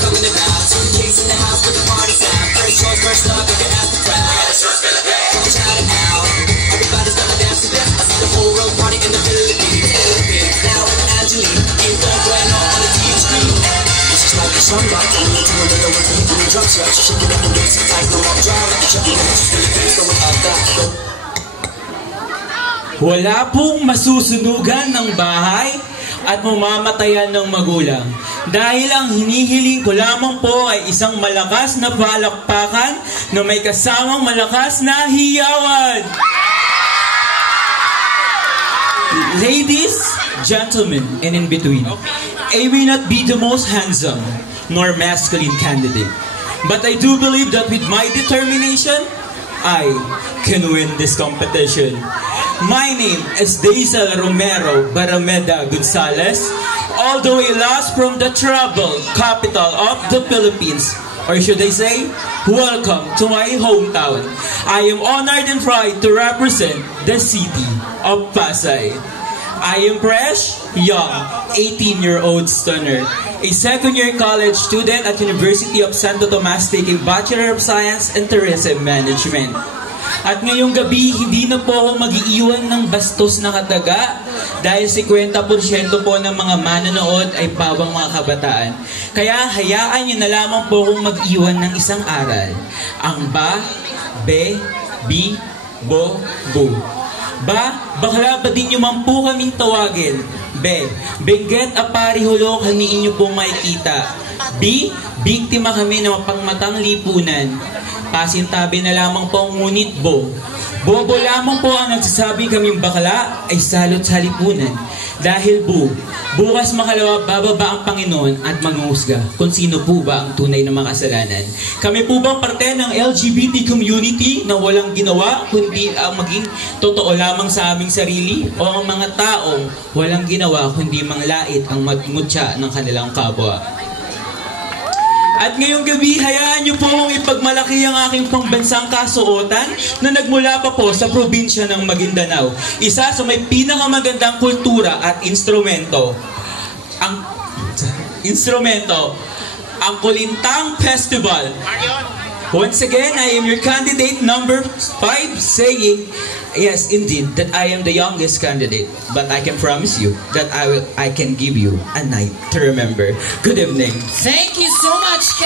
talking about. Suitcase in the house with the party sound. First choice, first love, you can ask the crowd. Shout it out. Everybody's gonna dance to this. I see the whole world party in the Philippines. Now Angelique, ain't going bueno on the TV screen. This is like a song rock. I'm into a little with me doing drugs. Yeah, she's shaking up the bass. Like no more drum. Like a chucking in the Philippines. Going up that. Wala pong masusunugan ng bahay at mamamatayan ng magulang. Dahil ang hinihiling ko lamang po ay isang malakas na palakpakan na may kasamang malakas na hiyawan. Ladies, gentlemen, and in between, I may not be the most handsome nor masculine candidate, but I do believe that with my determination, I can win this competition. My name is Daisel Romero Barameda Gonzalez, all the way last from the troubled capital of the Philippines. Or should I say, welcome to my hometown. I am honored and proud to represent the city of Pasay. I am fresh, young, 18-year-old stunner, a second-year college student at University of Santo Tomas taking Bachelor of Science in Tourism Management. At ngayong gabi, hindi na po ako mag-iiwan ng bastos na kataga dahil 50% po ng mga manonood ay pawang mga kabataan. Kaya hayaan nyo na lamang po akong mag-iwan ng isang aral. Ang ba, be, bi, bo, bu. Ba, bakla ba din nyo man po kaming tawagin? Be, benggit apari hulo kami inyo pong makikita. Bi, biktima kami ng mapangmatang lipunan. Pasintabi na lamang po ang ngunit bo. Bobo lamang po ang nagsasabi kaming bakla ay salot sa lipunan. Dahil bu, bukas makalawa bababa ang Panginoon at mangusga kung sino po ba ang tunay na makasalanan. Kami po bang parte ng LGBT community na walang ginawa kundi ang maging totoo lamang sa aming sarili? O ang mga taong walang ginawa kundi manglait ang magmutya ng kanilang kapwa? At ngayong gabi, hayaan niyo po akong ipagmalaki ang aking pangbansang kasuotan na nagmula pa po sa probinsya ng Maguindanao. Isa sa may pinakamagandang kultura at instrumento. Ang Kulintang Festival. Once again, I am your candidate number 5 saying, yes, indeed, that I am the youngest candidate. But I can promise you that I can give you a night to remember. Good evening. Thank you so much.